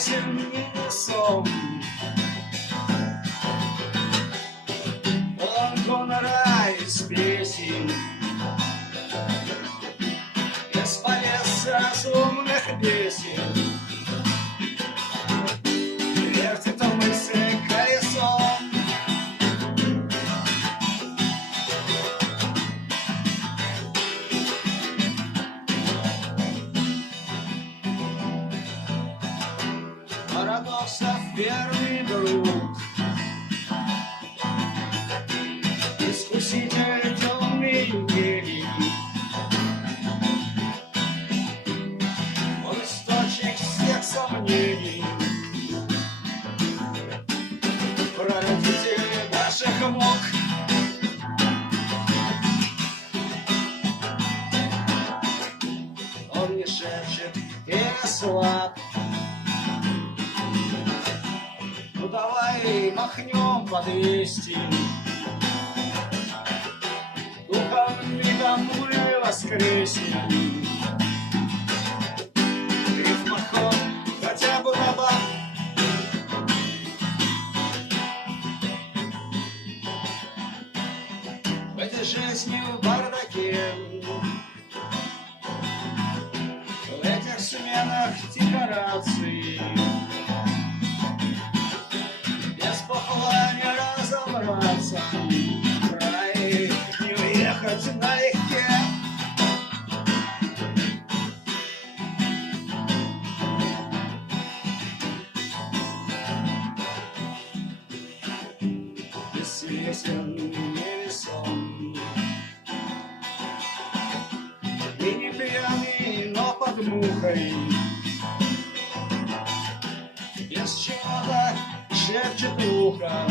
песен не сон. Он гонора из песен, бесполез разумных песен. Вертит он мысль колесом. Парадоксов верный друг, искуситель темный империй. Он источник всех сомнений, прародитель наших мук. Он не шепчет и не слаб. Ну давай махнем по 200, духом видом мы воскреснем. Рифмоход хотя бы на баб. В этой жизни в бардаке, в этих сменах декораций, без похвала не разобраться, в рай не уехать налегке. Бессмысен не весом, и не пьяный, но под мухой, без чего-то шепчет ухом.